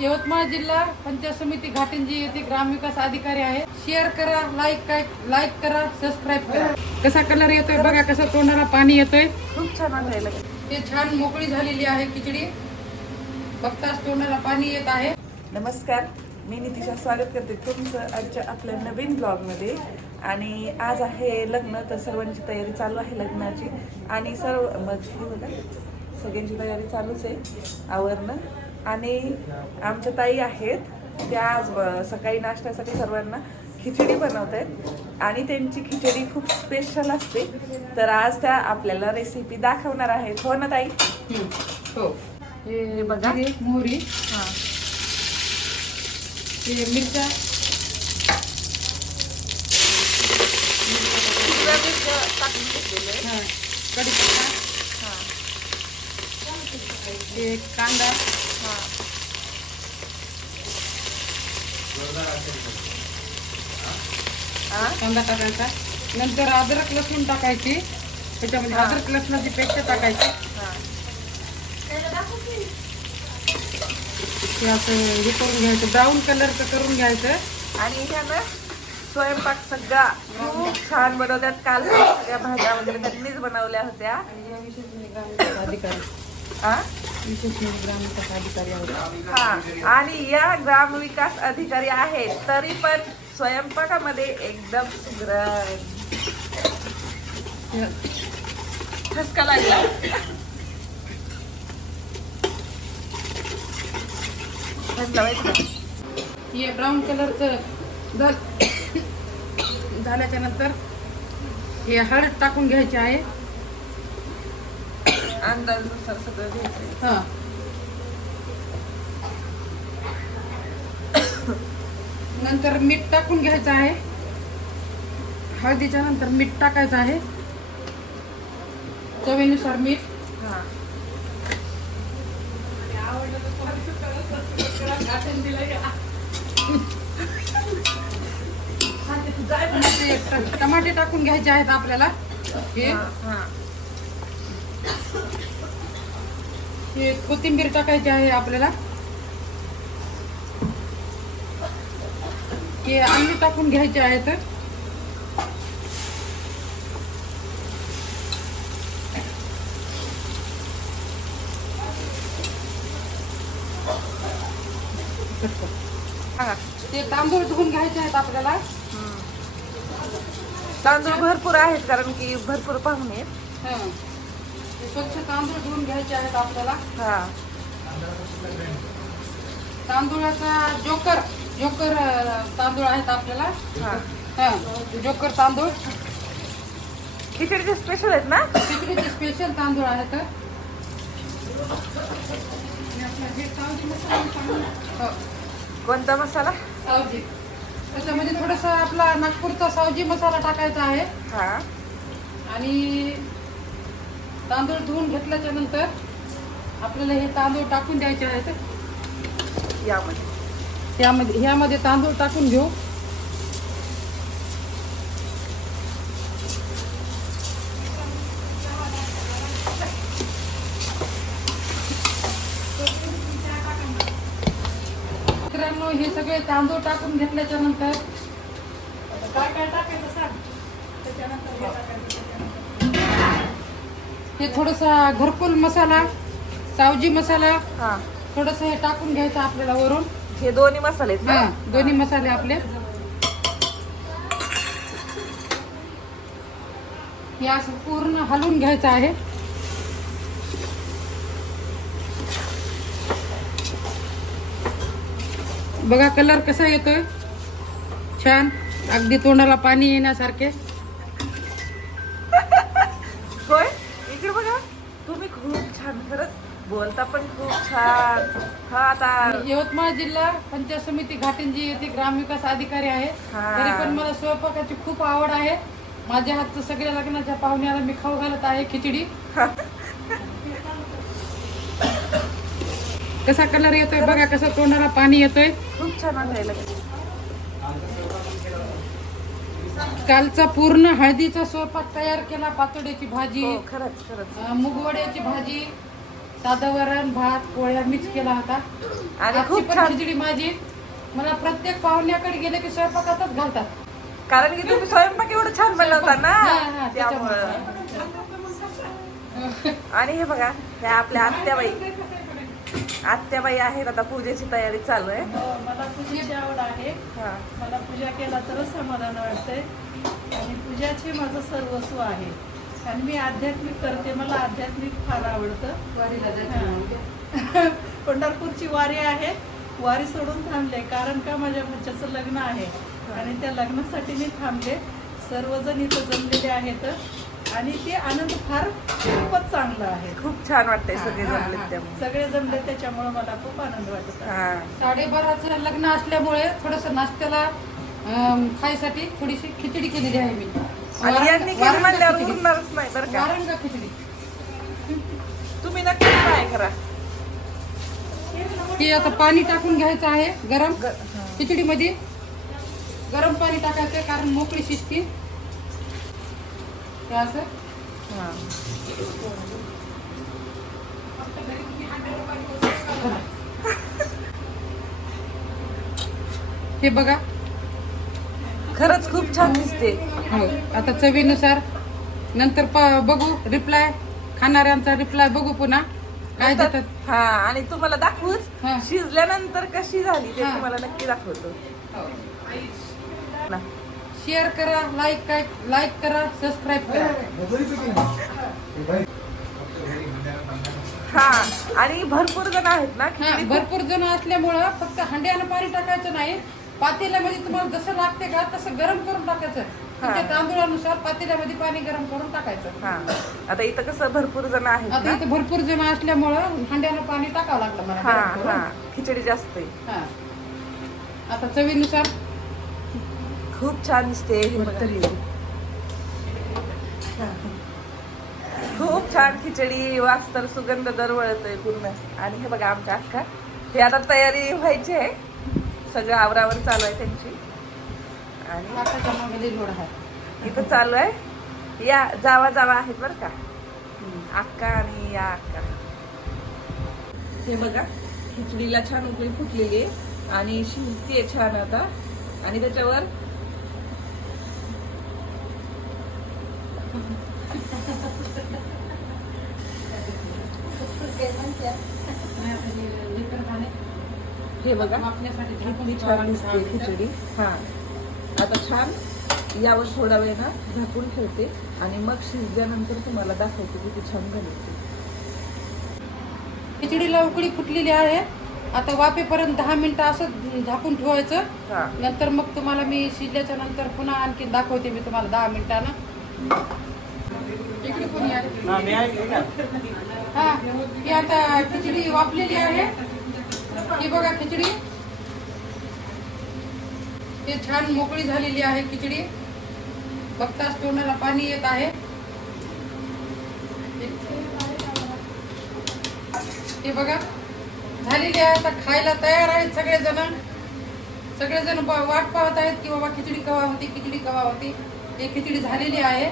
यवतमाळ जिल्हा पंचायत समिती घाटंजी येथे ग्रामविकास अधिकारी आहे. शेअर करा लाईक काय लाईक करा सबस्क्राईब करा. कसा कलर येतोय बघा कसं तोंडाला पाणी येतोय. खूप छान ते छान मोकळी झालेली आहे खिचडी. बघताच तोंडाला पाणी येत आहे. नमस्कार मी नितीशा स्वागत करते तुमचं आजच्या आपल्या नवीन ब्लॉगमध्ये. आणि आज आहे लग्न तर सर्वांची तयारी चालू आहे लग्नाची. आणि सर्व मग सगळ्यांची तयारी चालूच आहे. आवरणं आणि आमच्या ताई आहेत. त्या सकाळी नाश्त्यासाठी सर्वांना खिचडी बनवत आहेत आणि त्यांची खिचडी खूप स्पेशल असते. तर आज त्या आपल्याला रेसिपी दाखवणार आहेत. हो ना ताई. हो. हे बघा. जिरे, मोहरी. हां. हे. मिरच्या. हा, हां. हे कांदा हां हां कांदा टाकायचा. नंतर अद्रक लसूण टाकायची. त्याच्यामध्ये. अद्रक लसणाची पेस्ट टाकायची. हां. ते असं हे करून घ्यायचं. ब्राऊन कलरचं करून घ्यायचं. आणि ह्यानं स्वयंपाक सगळा खूप छान बनवतात काल सगळ्या भाज्या वगैरे त्यांनीच बनवल्या होत्या. आणि या म्हणजे ग्रामविकास अधिकारी हा आहेत आणि या ग्रामविकास अधिकारी आहेत तरी पण स्वयंपाकामध्ये एकदम ठसका लागला? हे ब्राऊन कलरचं झाल झाल्याच्यानंतर हे हळद टाकून घ्यायची आहे. अंदाजानुसार सगळं घ्यायचं हा. नंतर मीठ टाकून घ्यायचं आहे. हळदीच्या नंतर मीठ टाकायचं आहे. चवीनुसार मीठ. हा. टमाटे टाकून घ्यायचे आहेत आपल्याला. हे. हा, कोथिंबीर टाकायची आहे आपल्याला हे आलू टाकून घ्यायचे आहेत हा. ते तांदूळ धुवून घ्यायचे आहेत आपल्याला. तांदूळ भरपूर आहेत कारण की भरपूर पाहुणे आहेत हं. स्वच्छ तांदूळ धुवून घ्यायचे आहेत आपल्याला. हा. तांदूळाचा जोकर जोकर तांदूळ आहेत आपल्याला. हा. हं. जोकर तांदूळ. खिचडीचे स्पेशल आहेत ना? खिचडीचे स्पेशल तांदूळ आहेत. हो, कोणता मसाला? सावजी. त्याच्यामध्ये थोडासा आपला नागपूरचा सावजी मसाला टाकायचा आहे. हा. आणि तांदूळ धुवून घेतल्याच्या नंतर आपल्याला हे तांदूळ टाकून द्यायचे आहेत. यामध्ये. त्यामध्ये ह्यामध्ये तांदूळ टाकून घेऊ. मित्रांनो हे सगळे तांदूळ टाकून घेतल्याच्या नंतर काय काय टाकायचं सांग? हे थोडसा घरकुल मसाला सावजी मसाला हा. थोडस हे टाकून घ्यायचं आपल्याला वरून. हे दोन्ही मसाले आहेत हा ना दोन्ही मसाले आपले. हे असं पूर्ण हलवून घ्यायचं आहे. बघा कलर कसा येतोय? छान. अगदी तोंडाला पाणी येण्यासारखे. बोलता पण खूप छान. हा आता यवतमाळ जिल्हा पंचायत समिती घाटंजी येथे ग्रामविकास अधिकारी आहे हा. तरी पण मला स्वयंपाकाची खूप आवड आहे. माझ्या हातचं सगळ्या लग्नाच्या पाहुण्याला मी खाऊ घालत आहे खिचडी. कसा कलर येतोय बघा कसं तोंडाला पाणी येतोय. खूप छान वाटायला कालचा पूर्ण हळदीचा स्वयंपाक तयार केला पातोड्याची भाजी हो खरंच खरंच. अं, मुगवड्याची भाजी साधं वरण भात पोळ्या मिक्स केला होता. आणि आजची खूप पण छान. खिचडी माझी. मला प्रत्येक पाहुण्याकडे गेले की स्वयंपाकातच घालतात. कारण की तुम्ही स्वयंपाक एवढं छान बनवता ना? हा, हा, त्यामुळं. आणि हे बघा हे आपल्या आत्याबाई. आत्याबाई आहेत आता पूजेची तयारी चालू आहे. हो, मला पूजेची आवड आहे. हा. मला पूजा केला तरच समाधान वाटतंय. आणि पूजाचे माझं सर्वस्व आहे. आणि मी आध्यात्मिक करते मला आध्यात्मिक फार आवडतं. वारीला जायचं पंढरपूरची वारी आहे. वारी सोडून थांबले कारण का माझ्या भाच्याचं लग्न आहे. आणि त्या लग्नासाठी मी थांबले. सर्वजण इथं जमलेले आहेत. आणि ते आनंद फार खूपच चांगला आहे. खूप छान वाटतंय सगळे हा, जमले सगळे जमले त्याच्यामुळे मला खूप आनंद वाटत हा. साडेबाराचं लग्न असल्यामुळे थोडस नाश्त्याला खायसाठी थोडीशी खिचडी केलेली आहे मी. आणि यांनी केली वारंगा म्हणल्यावर खिचडी. उरणारच नाही बरं का? वारंगा खिचडी तुम्ही नक्की ट्राय करा. हे आता पाणी टाकून घ्यायचं आहे गरम. खिचडीमध्ये. गरम पाणी टाकायचं कारण मोकळी शिजती. असं. हा. हे बघा. खरंच खूप छान दिसते. हो आता चवीनुसार नंतर प- बघू रिप्लाय खाणाऱ्यांचा रिप्लाय बघू पुन्हा. काय देतात? हा आणि तुम्हाला दाखवूच. हा. शिजल्यानंतर कशी झाली ते हा. तुम्हाला नक्की दाखवतो. ना. शेअर करा लाईक काय लाईक करा सबस्क्राईब करा. हा आणि भरपूर जण आहेत ना हा भरपूर जण असल्यामुळं फक्त हंड्यानं पाणी टाकायचं नाही. पातेल्यामध्ये तुम्हाला जसं लागते का तसं गरम करून टाकायचं. तुमच्या तांदूळानुसार पातेल्यामध्ये पाणी गरम करून टाकायचं. हा. आता इथं कसं भरपूर जण आहेत आता ना? इथे भरपूर जण असल्यामुळं हंड्यानं पाणी टाकावं लागलं मला हा गरम करून. हा. खिचडी जास्त आहे. हा. आता चवीनुसार? खूप छान दिसते हे. खूप छान खिचडी वास तर सुगंध दरवळतोय पूर्ण. आणि हे बघा आमच्या अक्का. हे आता तयारी व्हायची आहे. सगळं आवरावर चालू आहे त्यांची. आणि आहे. इथं चालू आहे. या जावा जावा आहेत बरं का. अक्का आणि या अक्का. हे बघा खिचडीला छान उकळी फुटलेली आहे आणि शिजतीये छान आता. आणि त्याच्यावर हे बघा किती छान दिसते खिचडी हा. आता छान यावर थोडा वेळ ना झाकून ठेवते आणि मग शिजल्यानंतर तुम्हाला दाखवते किती छान झाली ती. खिचडीला उकळी फुटलेली आहे. आता वाफेपर्यंत दहा मिनिटं असं झाकून ठेवायचं. नंतर मग तुम्हाला मी शिजल्याच्या नंतर पुन्हा आणखी दाखवते मी तुम्हाला दहा मिनिटानं. इकडे कोणी आहे? हा ही आता खिचडी वापलेली आहे. ही बघा खिचडी. ही छान मोकळी झालेली आहे खिचडी. बघताच तोंडाला पाणी येत आहे. हे बघा झालेली आहे आता खायला तयार आहेत सगळेजण. सगळेजण वाट पाहत आहेत की बाबा खिचडी कवा होती खिचडी कवा होती. हे खिचडी झालेली आहे.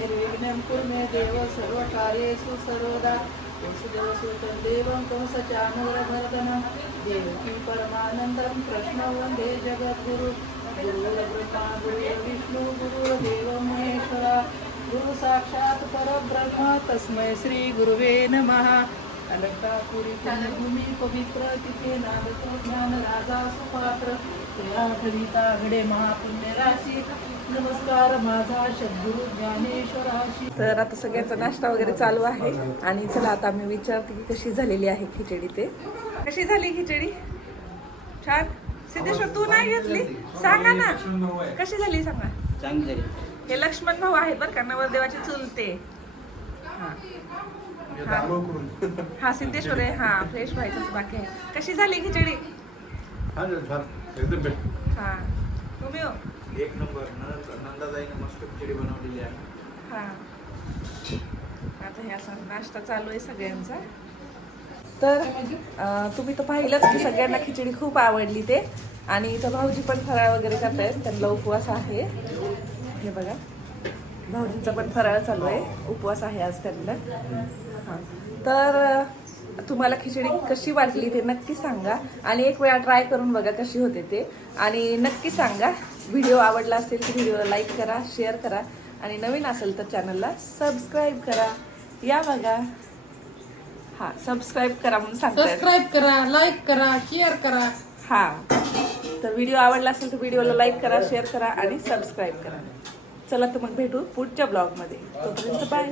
निर्विघ्नं कुर्मे देव सर्वकार्येषु सर्वदा। वसुदेवसुतं देवं कंसचानूरभर्दनं देवकी परमानन्दं कृष्ण वन्दे जगद्गुरु। गुरुर्ब्रह्मा गुरुर्विष्णु गुरुर्देव महेश्वरा। गुरु साक्षात् परब्रह्म। तस्मै श्रीगुरुवे नमः। अलंकापुरी भूमी पवित्र। तिथे नागतो ज्ञानराजा सुपात्र त्या कविता घडे महापुण्य राशी नमस्कार माझा सद्गुरु ज्ञानेश्वराशी. तर आता सगळ्यांचा नाश्ता वगैरे चालू आहे. आणि चला आता मी विचारते की कशी झालेली आहे खिचडी ते. कशी झाली खिचडी? छान. सिद्धेश्वर तू नाही घेतली? सांगा ना. कशी झाली सांगा. चांगली. हे लक्ष्मण भाऊ आहेत बरं का नवरदेवाचे चुलते. हा. हा. हा सिद्धेश्वर आहे. हा फ्रेश व्हायचं बाकी आहे. कशी झाली खिचडी? एकदम बेस्ट हा. तुम्ही हो? एक नंबर. नंदा नंदाताईने मस्त खिचडी बनवलेली आहे. हा. आता हे असा नाश्ता चालू आहे सगळ्यांचा. तर तुम्ही तर पाहिलंच की सगळ्यांना खिचडी खूप आवडली ते. आणि इथं भाऊजी पण फराळ वगैरे करतायत. त्यांना उपवास आहे. हे बघा. भाऊजींचा पण फराळ चालू आहे. उपवास आहे आज त्यांना. हां. तर तुम्हाला खिचडी कशी वाटली ते नक्की सांगा. आणि एक वेळा ट्राय करून बघा कशी होते ते. आणि नक्की सांगा. व्हिडिओ आवडला असेल तर व्हिडिओला लाईक करा शेअर करा. आणि नवीन असेल तर चॅनलला सबस्क्राईब करा. या बघा. हा सबस्क्राईब करा म्हणून सांगताय सबस्क्राईब करा लाईक करा शेअर करा. हा. तर व्हिडिओ आवडला असेल तर व्हिडिओला लाईक करा शेअर करा आणि सबस्क्राईब करा. चला तर मग भेटू पुढच्या ब्लॉगमध्ये. तोपर्यंत बाय.